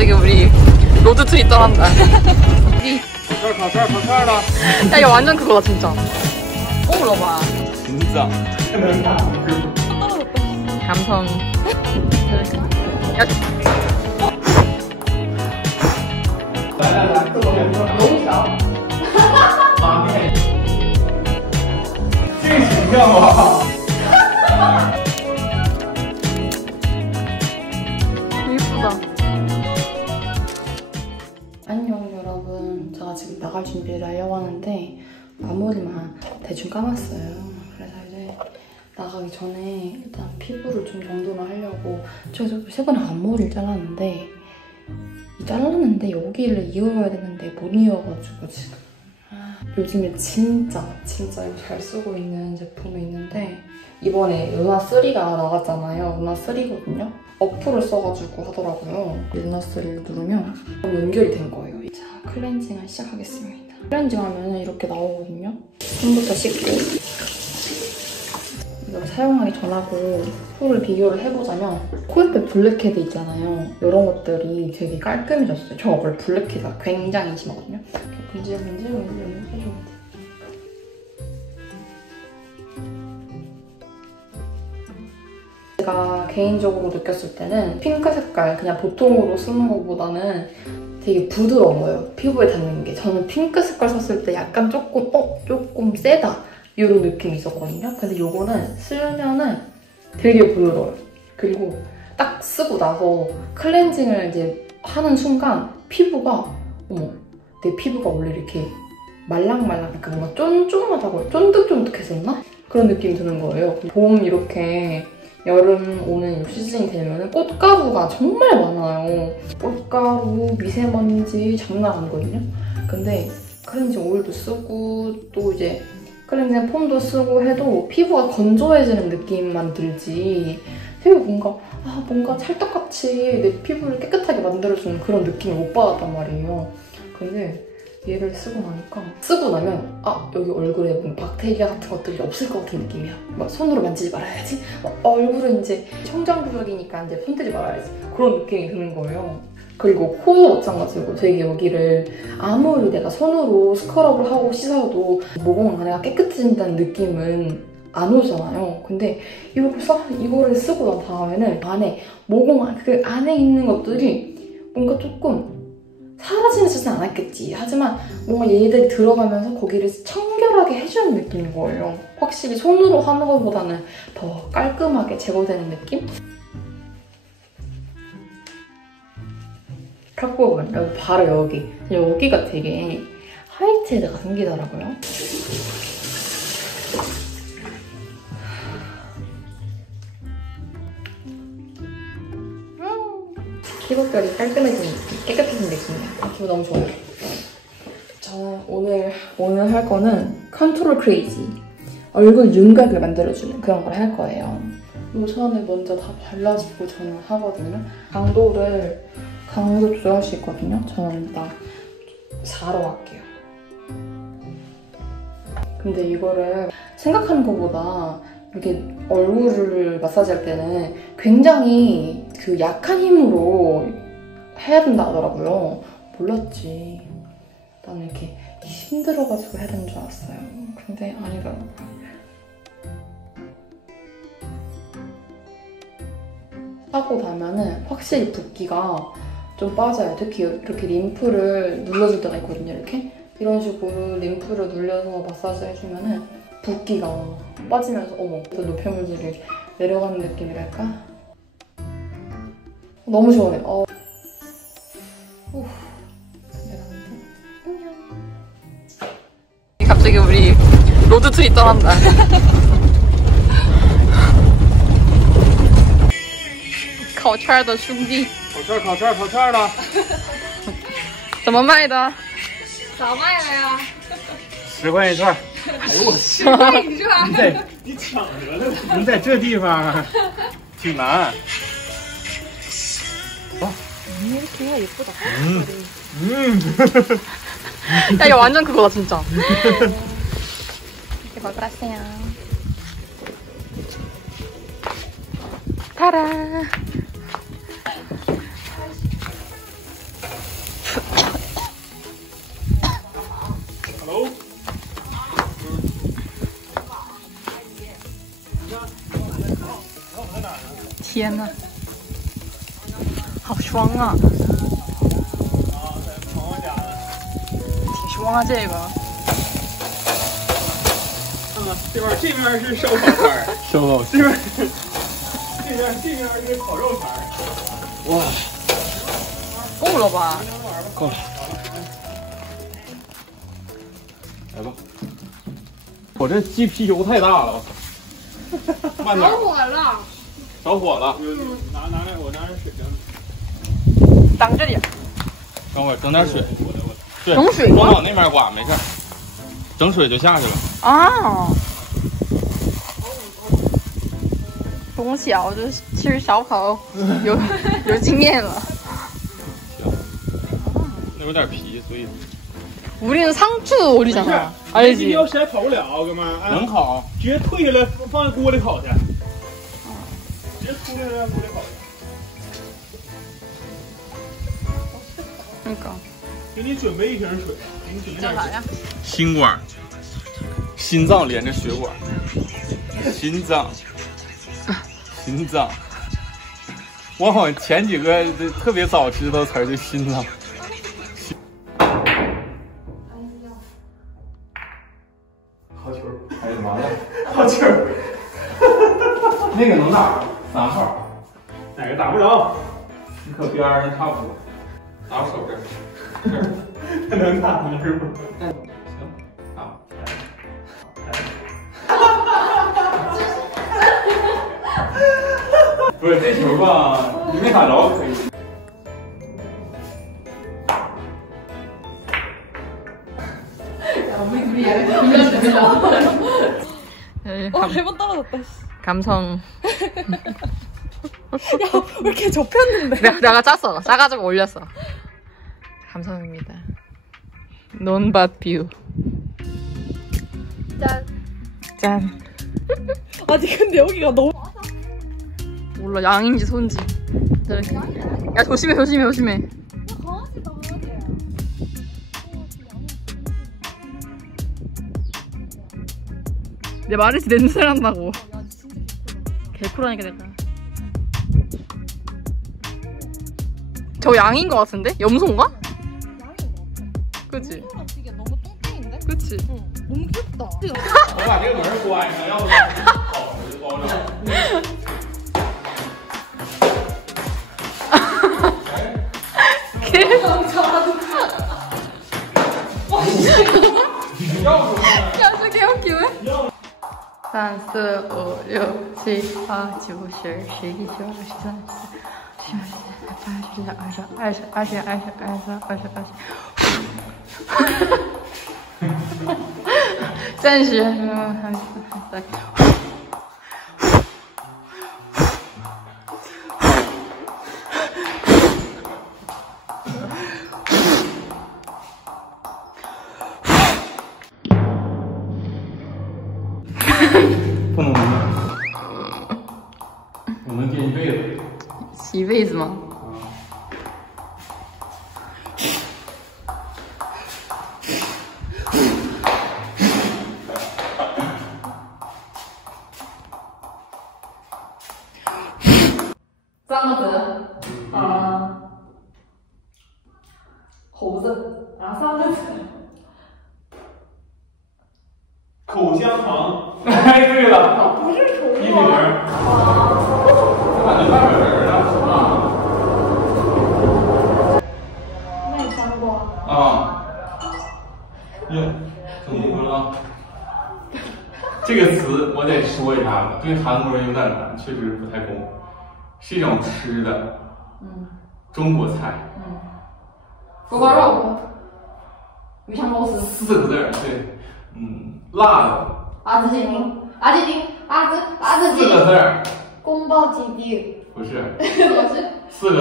갑자기 우리 로드트립 떠난다. 야 이거 완전 그거다 진짜. 먹어봐. 진짜. 감성. 야. 너무 짜. 예쁘다. 안녕 여러분. 제가 지금 나갈 준비를 하려고 하는데 앞머리만 대충 감았어요. 그래서 이제 나가기 전에 일단 피부를 좀 정돈을 하려고 제가 최근에 앞머리를 잘랐는데 여기를 이어가야 되는데 못 이어가지고 지금 요즘에 진짜 이거 잘 쓰고 있는 제품이 있는데 이번에 루나3가 나갔잖아요. 루나3거든요. 어플을 써가지고 하더라고요. 루나3를 누르면 연결이 된 거예요. 자, 클렌징을 시작하겠습니다. 클렌징 하면 이렇게 나오거든요. 손부터 씻고 이걸 사용하기 전하고 후를 비교를 해보자면 코옆에 블랙헤드 있잖아요. 이런 것들이 되게 깔끔해졌어요. 저 원래 블랙헤드가 굉장히 심하거든요. 이렇게 문질 해주면 돼요. 제가 개인적으로 느꼈을 때는 핑크 색깔 그냥 보통으로 쓰는 것보다는 되게 부드러워요. 피부에 닿는 게. 저는 핑크 색깔 썼을 때 약간 조금 세다 이런 느낌이 있었거든요. 근데 이거는 쓰면은 되게 부드러워요. 그리고 딱 쓰고 나서 클렌징을 이제 하는 순간 피부가 내 피부가 원래 이렇게 말랑말랑 약간 뭔가 쫀쫀하다고 쫀득쫀득했었나? 그런 느낌이 드는 거예요. 봄 이렇게 여름 오는 시즌이 되면 꽃가루가 정말 많아요. 꽃가루, 미세먼지 장난 아니거든요. 근데 클렌징 오일도 쓰고 또 이제 클렌징 폼도 쓰고 해도 피부가 건조해지는 느낌만 들지 되게 뭔가 찰떡같이 내 피부를 깨끗하게 만들어주는 그런 느낌을 못 받았단 말이에요. 근데 얘를 쓰고 나면 여기 얼굴에 뭔가 박테리아 같은 것들이 없을 것 같은 느낌이야. 막 손으로 만지지 말아야지. 얼굴은 이제 청정구역이니까 이제 손대지 말아야지. 그런 느낌이 드는 거예요. 그리고 코도 마찬가지고 되게 여기를 아무리 내가 손으로 스크럽을 하고 씻어도 모공 안에가 깨끗해진다는 느낌은 안 오잖아요. 근데 이거를 쓰고 난 다음에는 모공 그 안에 있는 것들이 뭔가 조금 사라지지는 않았겠지. 하지만 뭔가 얘들이 들어가면서 거기를 청결하게 해주는 느낌인 거예요. 확실히 손으로 하는 것보다는 더 깔끔하게 제거되는 느낌? 탁 보면 바로 여기가 되게 화이트헤드가 생기더라고요. 피부결이 깔끔해지는 느낌, 깨끗해지는 느낌이야. 기분 너무 좋아요. 저는 오늘 할 거는 컨트롤 크레이지 얼굴 윤곽을 만들어주는 그런 걸 할 거예요. 로션을 먼저 다 발라주고 저는 하거든요. 강도 조절할 수 있거든요. 저는 일단 4로 할게요. 근데 이거를 생각하는 것보다 이렇게 얼굴을 마사지할 때는 굉장히 그 약한 힘으로 해야 된다 하더라고요. 몰랐지. 나는 이렇게 힘들어가지고 해야 되는 줄 알았어요. 근데 아니더라고요. 하고 나면은 확실히 붓기가 좀 빠져요. 특히 이렇게 림프를 눌러줄 때가 있거든요. 이런 식으로 림프를 눌려서 마사지 해주면은 붓기가 빠지면서 노폐물들이 내려가는 느낌이랄까? 너무 시원해. 갑자기 우리 로드트립 떠난다. 烤串的兄弟，烤串的，怎么卖的？咋卖的呀10块一串。哎呦我去！10块一串。你抢着了，能在这地方挺难。귀가 예쁘다. 야 이거 완전 그거다 진짜. 이렇게 먹으라세요. 타라. 天呐，好爽啊！挺爽啊，这个。这边是烧烤摊儿，烧烤这边是烤肉摊儿。哇，够了吧？够了。来吧，我这鸡皮油太大了，慢点。着火了，着火了。拿来，我拿点水蒸。挡着点。等会儿整点水。对，整水吗？光往那边刮，没事。整水就下去了。啊。从小就吃烧烤有经验了。那有点皮，所以。 우리는 상추오리잖아. 알지? 你要实在跑不了，哥们儿，能烤，直接退下来放在锅里烤去。直接出来让锅里烤去。그러니까. 给你准备一瓶水，给你准备点啥呀？心管，心脏连着血管，心脏。我好像前几个特别早知道词儿就心脏。 好球！哎呀妈呀，好球！那个能打3号，哪个打不着？你可边上差不多，打我手这儿，这能打吗？是不是？行，打。不是这球吧？你没打着可以。 대박 떨어졌다. 감성. 야, 왜 이렇게 접혔는데? 내가 짰어. 짜가지고 올렸어. 감성입니다. 논밭 뷰. 짠. 아니 근데 여기가 너무 몰라 양인지 소인지. 야 조심해. 내 말했지 냄새 난다고. 개코라니까 내가. 저 양인 것 같은데? 염소인가? 그치? 이게 너무 뚱뚱인데? 그치? 응. 너무 귀엽다. 我把这个门关上，要不好吃包着。야, 저 개웃기네. 3, 4, 5, 6, 7, 8, 9, 10, 11, 12, 13, 14, 15, 16, 17, 18, 19, 20, 暂时不能我能垫一辈子。一辈子吗？三个字猴子三个字。 口香糖。哎，对了，不是宠物1比0。我感觉外边人了那你穿过？啊。哟，怎么了？这个词我得说一下子，对韩国人有点难，确实不太公。是一种吃的，中国菜。锅包肉，鱼香肉丝。4个字，对，辣的。阿兹金，阿兹金，4个字。宫保鸡丁。不是。4个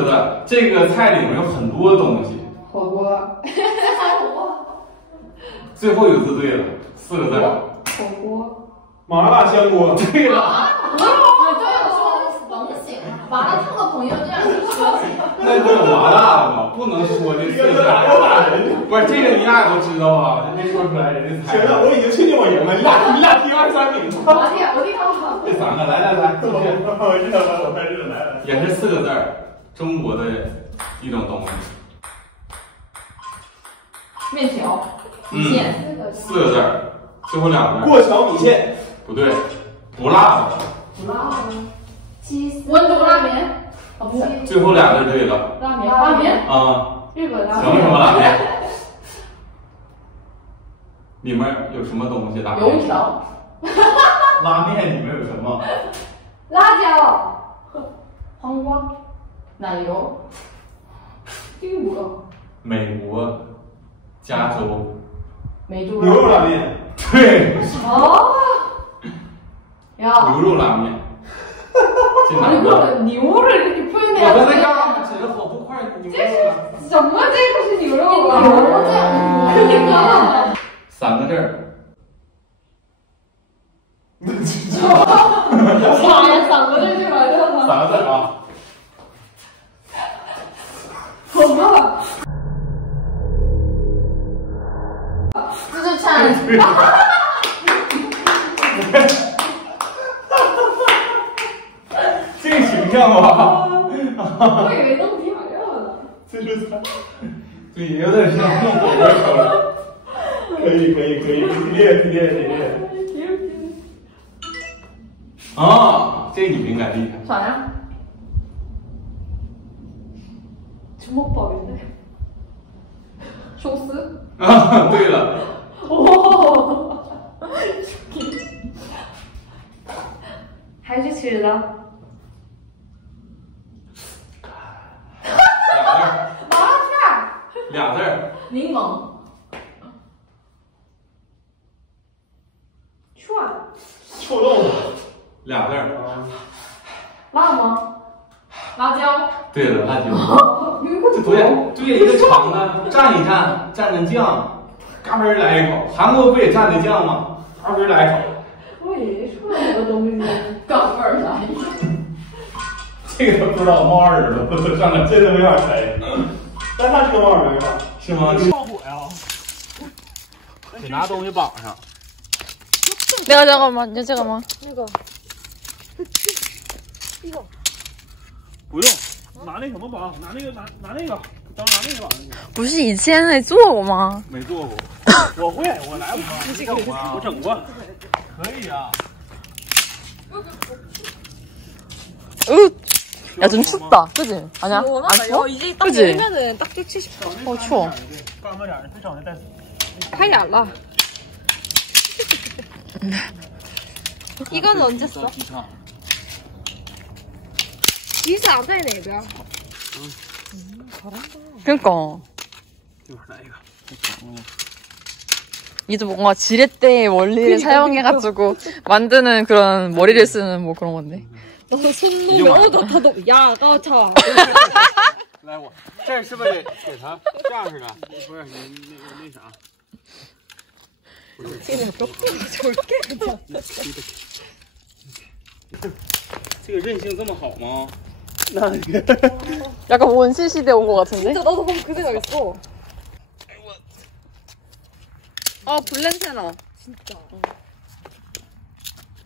字。这个菜里面有很多东西。火锅。最后一个字对了，4个字。火锅。麻辣香锅。对了。我这样说能行吗？麻辣烫的朋友这样说。那就有麻辣的嘛，不能说这4个字。不是这个你俩都知道啊，这没说出来人家猜。行了，我已经确定我赢了，你俩第2、3名。我地方这3个，来，我开始来，也是4个字儿，中国的一种东西。面条，米线，4个字儿，最后2个字。过桥米线，不对，不辣的。不辣的。温州拉面。哦，不是。最后2个对了。拉面。啊。日本拉面。什么拉面？里面有什么东西？油条。拉面里面有什么？辣椒、黄瓜、奶油。第5个。美国加州。牛肉拉面。对。哦。牛肉拉面。牛肉你不应该。我刚才刚刚指了好多块牛肉。什么？这个是牛肉啊？牛肉的。3个字儿。啥呀？3个字就来了吗？3个字啊。什么？自助餐。这个形象吧？我以为弄挺好笑的。自助餐。对，有点像弄火锅烧了。可以，挺厉害。啊，这你们应该厉害。啥呀？什么保留的？寿司。啊，对了。哦。还是吃的。2个字。麻辣串。2个字。柠檬。串。臭豆腐。2个字。辣吗？辣椒。对了，辣椒。对，一个长的蘸一蘸，蘸蘸酱，嘎嘣来一口。韩国不也蘸的酱吗？嘎嘣来一口。我以为说什么东西，嘎嘣来一口。这个不知道，猫耳朵上面这个没法猜，但它是个猫耳朵是吗？放火呀！得拿东西绑上。那个这个吗？你就这个吗？那个。不用，拿那什么绑，拿那个，等拿那个绑上去。不是以前还做过吗？没做过，我会，我来不及，我整过。可以啊。야, 좀 춥다. 그지? 아니야? 안 추워? 이제 딱 그지? 열면은 딱 좋지 싶어. 추워. 팔 이건 언제 써? 기사 안在哪边? 그니까. 이제 뭔가 지렛대 원리를 사용해가지고 만드는 그런 머리를 쓰는 뭐 그런 건데. 너 손 놓으면他都呀，高超。来，我这儿是不是得给它这样似的？不是，那啥。这个韧性这么好吗？ 약간 원시 시대 온 것 같은데? 진짜 나도 방금 그 생각했어. 아, 불 냄새 나. 진짜.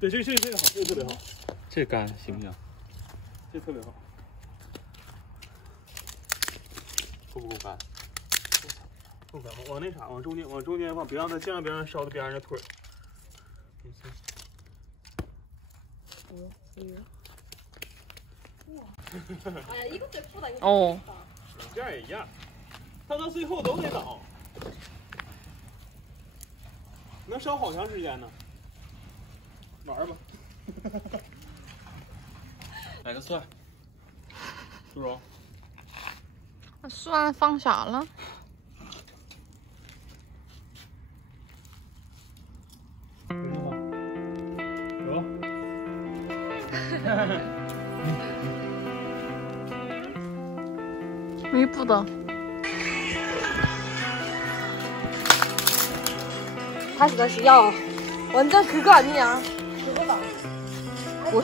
对，这个好，这个特别好。这干行不行？这特别好。够不够干？够干，往那啥，往中间放，别让它尽量别让它烧到边上的腿儿。哎呀， 이것도 예쁘다. 어. 这样也一样，它到最后都得倒，能烧好长时间呢。玩吧。来个蒜，猪肉。蒜放啥了？有。 예쁘다. 다시 야 완전 그거 아니야. 그거다. 뭐?